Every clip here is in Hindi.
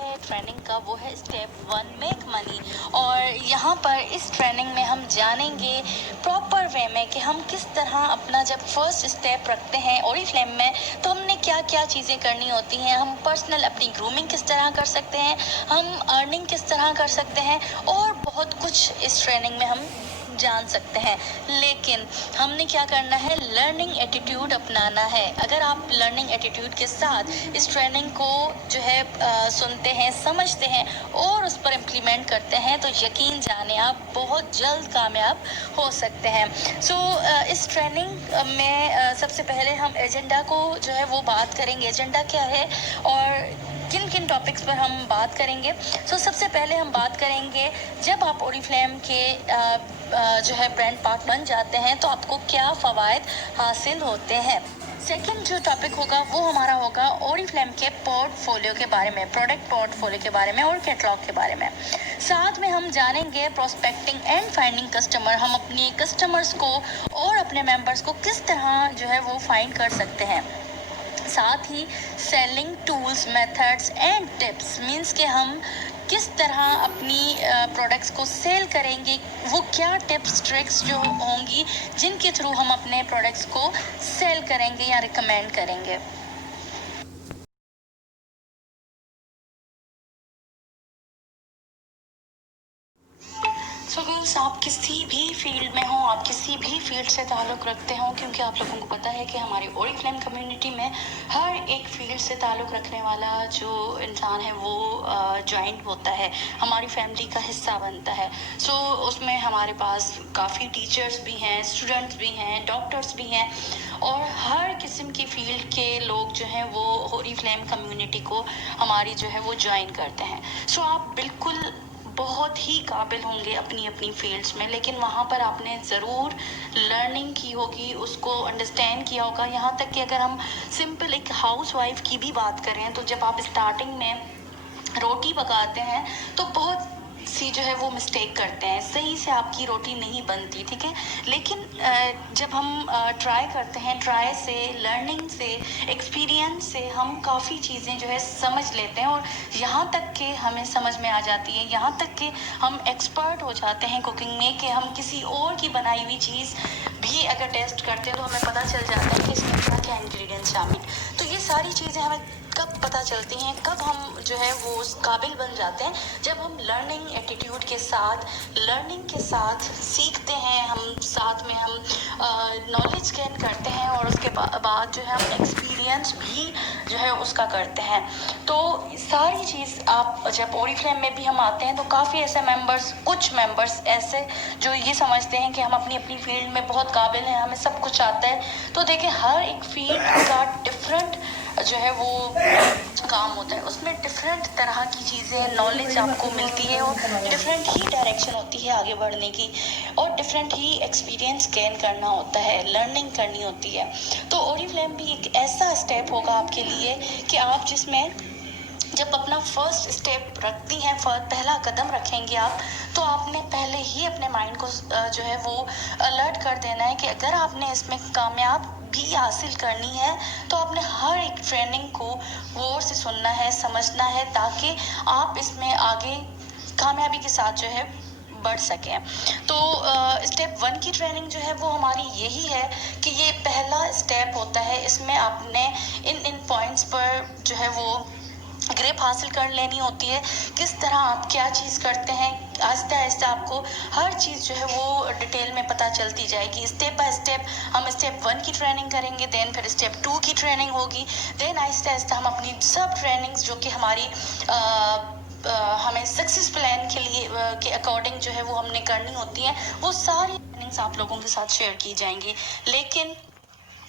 है ट्रेनिंग का, वो है स्टेप 1 मेक मनी। और यहाँ पर इस ट्रेनिंग में हम जानेंगे प्रॉपर वे में कि हम किस तरह अपना जब फर्स्ट स्टेप रखते हैं ओरिफ्लेम में तो हमने क्या क्या चीज़ें करनी होती हैं, हम पर्सनल अपनी ग्रूमिंग किस तरह कर सकते हैं, हम अर्निंग किस तरह कर सकते हैं और बहुत कुछ इस ट्रेनिंग में हम जान सकते हैं। लेकिन हमने क्या करना है, लर्निंग एटीट्यूड अपनाना है। अगर आप लर्निंग एटीट्यूड के साथ इस ट्रेनिंग को जो है सुनते हैं, समझते हैं और उस पर इम्प्लीमेंट करते हैं तो यकीन जाने आप बहुत जल्द कामयाब हो सकते हैं। इस ट्रेनिंग में सबसे पहले हम एजेंडा को जो है वो बात करेंगे, एजेंडा क्या है और किन किन टॉपिक्स पर हम बात करेंगे। सबसे पहले हम बात करेंगे जब आप ओरिफ्लेम के जो है ब्रांड पार्ट बन जाते हैं तो आपको क्या फ़वाइद हासिल होते हैं। सेकंड जो टॉपिक होगा वो हमारा होगा ओरिफ्लेम के पोर्टफोलियो के बारे में, प्रोडक्ट पोर्टफोलियो के बारे में और कैटलॉग के बारे में। साथ में हम जानेंगे प्रोस्पेक्टिंग एंड फाइंडिंग कस्टमर, हम अपने कस्टमर्स को और अपने मेंबर्स को किस तरह जो है वो फाइंड कर सकते हैं। साथ ही selling tools, methods and tips, means कि हम किस तरह अपनी प्रोडक्ट्स को सेल करेंगे, वो क्या टिप्स ट्रिक्स जो होंगी जिनके थ्रू हम अपने प्रोडक्ट्स को सेल करेंगे या रिकमेंड करेंगे। गर्ल्स, आप किसी भी फील्ड में हो, आप किसी भी फील्ड से ताल्लुक़ रखते हो, क्योंकि आप लोगों को पता है कि हमारी ओरिफ्लेम कम्युनिटी में हर एक फील्ड से ताल्लुक़ रखने वाला जो इंसान है वो जॉइंट होता है, हमारी फैमिली का हिस्सा बनता है। उसमें हमारे पास काफ़ी टीचर्स भी हैं, स्टूडेंट्स भी हैं, डॉक्टर्स भी हैं और हर किस्म की फील्ड के लोग जो हैं वो ओरिफ्लेम कम्युनिटी को हमारी जो है वो ज्वाइन करते हैं। आप बिल्कुल बहुत ही काबिल होंगे अपनी अपनी फील्ड्स में, लेकिन वहाँ पर आपने ज़रूर लर्निंग की होगी, उसको अंडरस्टैंड किया होगा। यहाँ तक कि अगर हम सिंपल एक हाउस वाइफ की भी बात करें तो जब आप स्टार्टिंग में रोटी पकाते हैं तो बहुत सी जो है वो मिस्टेक करते हैं, सही से आपकी रोटी नहीं बनती, ठीक है। लेकिन जब हम ट्राई करते हैं, ट्राई से, लर्निंग से, एक्सपीरियंस से हम काफ़ी चीज़ें जो है समझ लेते हैं और यहाँ तक कि हमें समझ में आ जाती है, यहाँ तक कि हम एक्सपर्ट हो जाते हैं कुकिंग में कि हम किसी और की बनाई हुई चीज़ भी अगर टेस्ट करते हैं तो हमें पता चल जाता है कि इसमें क्या क्या इंग्रेडिएंट्स शामिल। तो ये सारी चीज़ें हमें कब पता चलती हैं, कब हम जो है वो उस काबिल बन जाते हैं, जब हम लर्निंग एटीट्यूड के साथ, लर्निंग के साथ सीखते हैं, हम साथ में हम नॉलेज गेन करते हैं और उसके बाद जो है हम एक्सपीरियंस भी जो है उसका करते हैं। तो सारी चीज़ आप जब ओरिफ्लेम में भी हम आते हैं तो काफ़ी ऐसे मेंबर्स, कुछ मेंबर्स ऐसे जो ये समझते हैं कि हम अपनी अपनी फील्ड में बहुत काबिल हैं, हमें सब कुछ आता है। तो देखिए, हर एक फील्ड का डिफरेंट जो है वो काम होता है, उसमें डिफरेंट तरह की चीज़ें, नॉलेज आपको मिलती है और डिफरेंट ही डायरेक्शन होती है आगे बढ़ने की और डिफरेंट ही एक्सपीरियंस गेन करना होता है, लर्निंग करनी होती है। तो ओरिफ्लेम भी एक ऐसा स्टेप होगा आपके लिए कि आप जिसमें जब अपना फर्स्ट स्टेप रखती हैं, पहला कदम रखेंगे आप, तो आपने पहले ही अपने माइंड को जो है वो अलर्ट कर देना है कि अगर आपने इसमें कामयाब भी हासिल करनी है तो आपने हर एक ट्रेनिंग को गौर से सुनना है, समझना है, ताकि आप इसमें आगे कामयाबी के साथ जो है बढ़ सकें। तो स्टेप 1 की ट्रेनिंग जो है वो हमारी यही है कि ये पहला स्टेप होता है, इसमें आपने इन पॉइंट्स पर जो है वो ग्रिप हासिल कर लेनी होती है, किस तरह आप क्या चीज़ करते हैं। आहिस्ता आहिस्ता आपको हर चीज़ जो है वो डिटेल में पता चलती जाएगी। स्टेप बाय स्टेप हम स्टेप 1 की ट्रेनिंग करेंगे, देन फिर स्टेप 2 की ट्रेनिंग होगी, देन आहिस्ता आहिस्ता हम अपनी सब ट्रेनिंग्स जो कि हमारी हमें सक्सेस प्लान के लिए के अकॉर्डिंग जो है वो हमने करनी होती हैं, वो सारी ट्रेनिंग्स आप लोगों के साथ शेयर की जाएंगी। लेकिन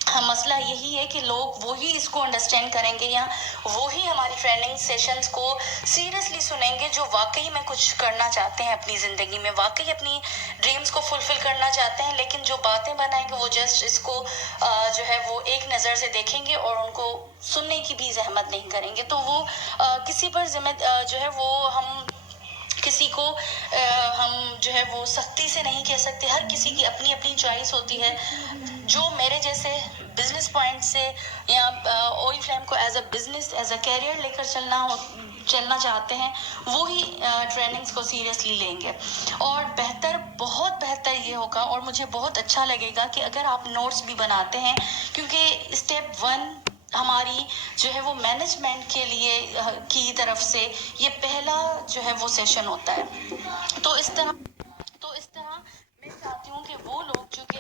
हाँ, मसला यही है कि लोग वही इसको अंडरस्टैंड करेंगे या वही हमारी ट्रेनिंग सेशंस को सीरियसली सुनेंगे जो वाकई में कुछ करना चाहते हैं अपनी ज़िंदगी में, वाकई अपनी ड्रीम्स को फुलफिल करना चाहते हैं। लेकिन जो बातें बनाएंगे वो जस्ट इसको जो है वो एक नज़र से देखेंगे और उनको सुनने की भी जहमत नहीं करेंगे। तो वो किसी पर जो है वो हम किसी को हम जो है वो सख्ती से नहीं कह सकते, हर किसी की अपनी अपनी चॉइस होती है। जो मेरे जैसे बिजनेस पॉइंट से या ओरिफ्लेम को as a business, as a career लेकर चलना चलना चाहते हैं वो ही ट्रेनिंग्स को सीरियसली लेंगे। और बहुत बेहतर ये होगा और मुझे बहुत अच्छा लगेगा कि अगर आप नोट्स भी बनाते हैं, क्योंकि स्टेप 1 हमारी जो है वो मैनेजमेंट के लिए की तरफ से ये पहला जो है वो सेशन होता है। तो इस तरह मैं चाहती हूँ कि वो लोग जो कि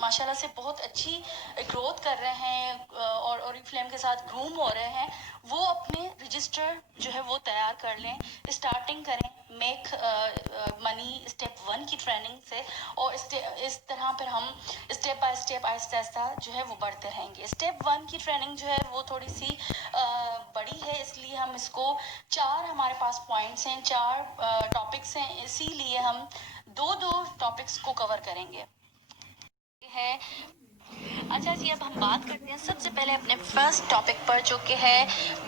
माशाल्लाह से बहुत अच्छी ग्रोथ कर रहे हैं और ओरिफ्लेम के साथ ग्रूम हो रहे हैं, वो अपने रजिस्टर जो है वो तैयार कर लें, स्टार्टिंग करें मेक मनी स्टेप 1 की ट्रेनिंग से। और इस तरह फिर हम step by step Aahista Aahista जो है वो बढ़ते रहेंगे। स्टेप 1 की ट्रेनिंग जो है वो थोड़ी सी बड़ी है, इसलिए हम इसको 4 हमारे पास पॉइंट्स हैं, 4 टॉपिक्स हैं, इसीलिए हम दो टॉपिक्स को कवर करेंगे है। अच्छा जी, अब हम बात करते हैं सबसे पहले अपने फर्स्ट टॉपिक पर, जो कि है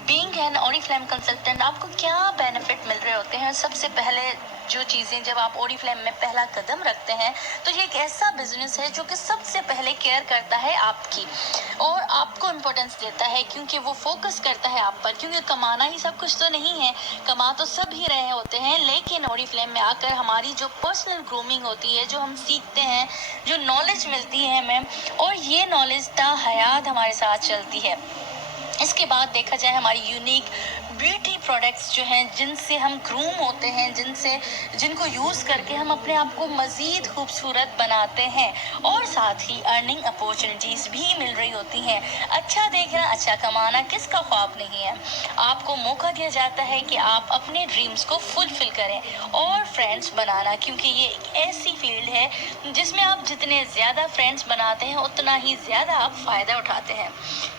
बीइंग एन ओरिफ्लेम कंसल्टेंट आपको क्या बेनिफिट मिल रहे होते हैं। सबसे पहले जो चीज़ें, जब आप ओरिफ्लेम में पहला कदम रखते हैं तो ये एक ऐसा बिजनेस है जो कि सबसे पहले केयर करता है आपकी और आपको इम्पोर्टेंस देता है, क्योंकि वो फोकस करता है आप पर। क्योंकि कमाना ही सब कुछ तो नहीं है, कमा तो सब ही रहे होते हैं, लेकिन ओरिफ्लेम में आकर हमारी जो पर्सनल ग्रूमिंग होती है, जो हम सीखते हैं, जो नॉलेज मिलती है हमें, और ये नॉलेज हयात हमारे साथ चलती है। इसके बाद देखा जाए हमारी यूनिक ब्यूटी प्रोडक्ट्स जो हैं, जिनसे हम ग्रूम होते हैं, जिनको यूज़ करके हम अपने आप को मज़ीद खूबसूरत बनाते हैं, और साथ ही अर्निंग अपॉर्चुनिटीज़ भी मिल रही होती हैं। अच्छा देखना, अच्छा कमाना किसका ख्वाब नहीं है। आपको मौका दिया जाता है कि आप अपने ड्रीम्स को फुलफिल करें और फ्रेंड्स बनाना, क्योंकि ये एक ऐसी फील्ड है जिसमें आप जितने ज़्यादा फ्रेंड्स बनाते हैं उतना ही ज़्यादा आप फ़ायदा उठाते हैं।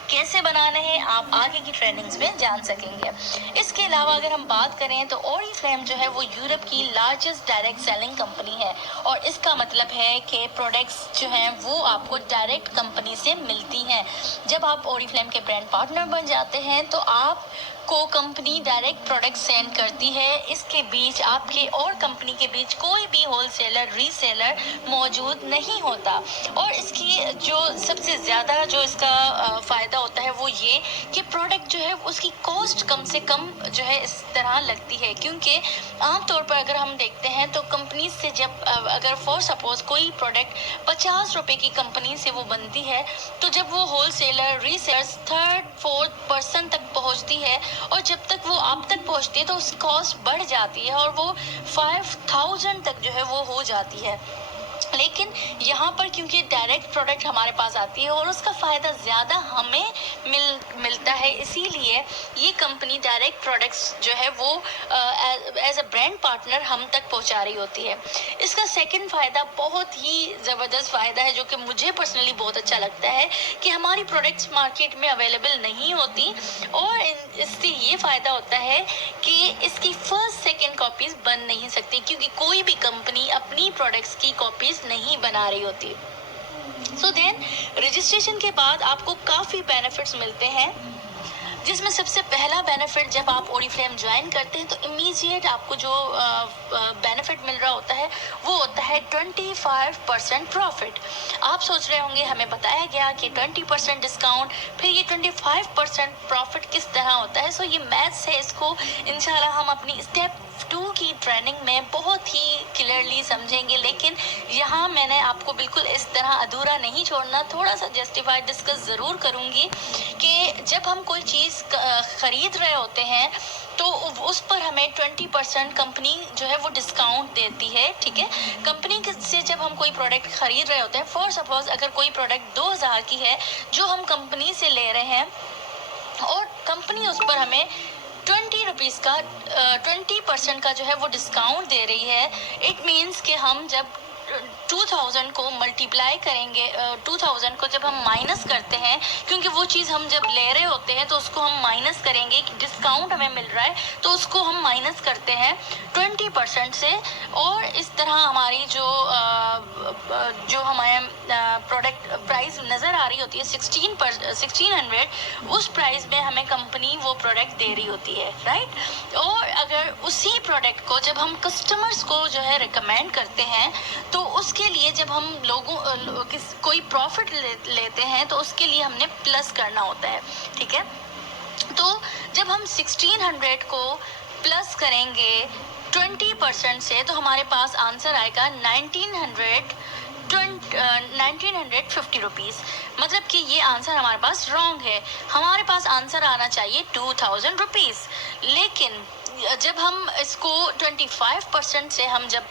कैसे बनाने हैं आप आगे की ट्रेनिंग्स में जान सकेंगे। इसके अलावा अगर हम बात करें तो ओरिफ्लेम जो है वो यूरोप की लार्जेस्ट डायरेक्ट सेलिंग कंपनी है, और इसका मतलब है कि प्रोडक्ट्स जो हैं वो आपको डायरेक्ट कंपनी से मिलती हैं। जब आप ओरिफ्लेम के ब्रांड पार्टनर बन जाते हैं तो आप को कंपनी डायरेक्ट प्रोडक्ट सेंड करती है। इसके बीच आपके और कंपनी के बीच कोई भी होलसेलर रीसेलर मौजूद नहीं होता। और इसकी जो सबसे ज़्यादा जो इसका फ़ायदा होता है वो ये कि प्रोडक्ट जो है उसकी कॉस्ट कम से कम जो है इस तरह लगती है, क्योंकि आमतौर पर अगर हम देखते हैं तो कंपनी से जब अगर फॉर सपोज कोई प्रोडक्ट 50 रुपए की कंपनी से वो बनती है, तो जब वो होलसेलर रीसेलर 3rd-4th पर्सन तक पहुंचती है और जब तक वो आप तक पहुंचती है तो उसकी कॉस्ट बढ़ जाती है और वो 5000 तक जो है वो हो जाती है। लेकिन यहाँ पर क्योंकि डायरेक्ट प्रोडक्ट हमारे पास आती है और उसका फ़ायदा ज़्यादा हमें मिलता है, इसीलिए ये कंपनी डायरेक्ट प्रोडक्ट्स जो है वो एज अ ब्रांड पार्टनर हम तक पहुँचा रही होती है। इसका सेकंड फ़ायदा बहुत ही ज़बरदस्त फ़ायदा है, जो कि मुझे पर्सनली बहुत अच्छा लगता है, कि हमारी प्रोडक्ट्स मार्केट में अवेलेबल नहीं होती, और इससे ये फ़ायदा होता है कि इसकी फर्स्ट सेकेंड कॉपीज़ बन नहीं सकती, क्योंकि कोई भी कंपनी अपनी प्रोडक्ट्स की कॉपीज़ नहीं बना रही होती। सो देन रजिस्ट्रेशन के बाद आपको काफ़ी बेनिफिट्स मिलते हैं, जिसमें सबसे पहला बेनिफिट, जब आप ओरिफ्लेम ज्वाइन करते हैं तो इमीडिएट आपको जो बेनिफिट मिल रहा होता है वो होता है 25% प्रॉफिट। आप सोच रहे होंगे हमें बताया गया कि 20% डिस्काउंट, फिर ये 25% प्रॉफिट किस तरह होता है। सो ये मैथ्स है, इसको इंशाल्लाह हम अपनी स्टेप 2 की ट्रेनिंग में बहुत ही क्लियरली समझेंगे, लेकिन यहाँ मैंने आपको बिल्कुल इस तरह अधूरा नहीं छोड़ना, थोड़ा सा जस्टिफाइड डिस्कस ज़रूर करूँगी कि जब हम कोई चीज़ खरीद रहे होते हैं तो उस पर हमें 20% कंपनी जो है वो डिस्काउंट देती है। ठीक है, कंपनी से जब हम कोई प्रोडक्ट खरीद रहे होते हैं, फॉर सपोज अगर कोई प्रोडक्ट 2000 की है जो हम कंपनी से ले रहे हैं, और कंपनी उस पर हमें 20 रुपीज़ का 20% का जो है वो डिस्काउंट दे रही है। इट मीन्स कि हम जब 2000 को मल्टीप्लाई करेंगे, 2000 को जब हम माइनस करते हैं, क्योंकि वो चीज़ हम जब ले रहे होते हैं तो उसको हम माइनस करेंगे, डिस्काउंट हमें मिल रहा है तो उसको हम माइनस करते हैं 20% से, और इस तरह हमारी जो हमारे प्रोडक्ट प्राइस नज़र आ रही होती है 1600, उस प्राइस में हमें कंपनी वो प्रोडक्ट दे रही होती है, राइट। और अगर उसी प्रोडक्ट को जब हम कस्टमर्स को जो है रिकमेंड करते हैं तो उसके लिए जब हम कोई प्रॉफिट लेते हैं तो उसके लिए हमने प्लस करना होता है। ठीक है, तो जब हम 1600 को प्लस करेंगे 20% से तो हमारे पास आंसर आएगा 1950 रुपीज़। मतलब कि ये आंसर हमारे पास रॉन्ग है। हमारे पास आंसर आना चाहिए 2000 रुपीज़। लेकिन जब हम इसको 25% से हम जब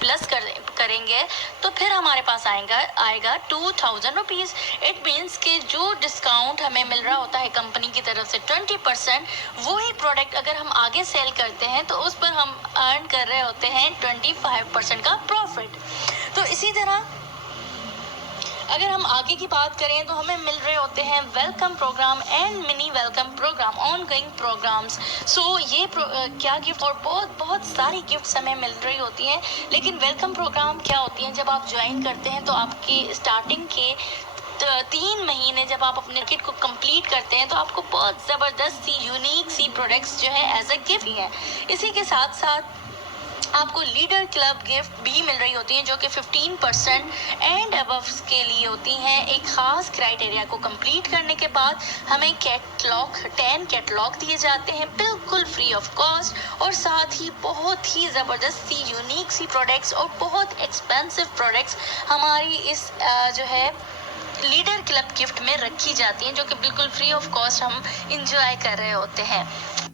प्लस करेंगे तो फिर हमारे पास आएगा 2000 रुपीज़। इट मीन्स कि जो डिस्काउंट हमें मिल रहा होता है कंपनी की तरफ से 20%, वही प्रोडक्ट अगर हम आगे सेल करते हैं तो उस पर हम अर्न कर रहे होते हैं 25% का प्रॉफिट। तो इसी तरह अगर हम आगे की बात करें तो हमें मिल रहे होते हैं welcome programme and mini welcome programme, ongoing programmes. So ये क्या गिफ्ट और बहुत बहुत सारी गिफ्ट्स हमें मिल रही होती हैं। लेकिन वेलकम प्रोग्राम क्या होती हैं, जब आप ज्वाइन करते हैं तो आपकी स्टार्टिंग के 3 महीने जब आप अपने किट को कंप्लीट करते हैं तो आपको बहुत ज़बरदस्त सी यूनिक सी प्रोडक्ट्स जो है एज अ गिफ्ट है। इसी के साथ साथ आपको लीडर क्लब गिफ्ट भी मिल रही होती है जो कि 15% एंड अबव के लिए होती हैं। एक ख़ास क्राइटेरिया को कंप्लीट करने के बाद हमें 10 कैटलॉग दिए जाते हैं बिल्कुल फ्री ऑफ कॉस्ट, और साथ ही बहुत ही ज़बरदस्त सी यूनिक सी प्रोडक्ट्स और बहुत एक्सपेंसिव प्रोडक्ट्स हमारी इस जो है लीडर क्लब गिफ्ट में रखी जाती हैं, जो कि बिल्कुल फ्री ऑफ कॉस्ट हम इंजॉय कर रहे होते हैं।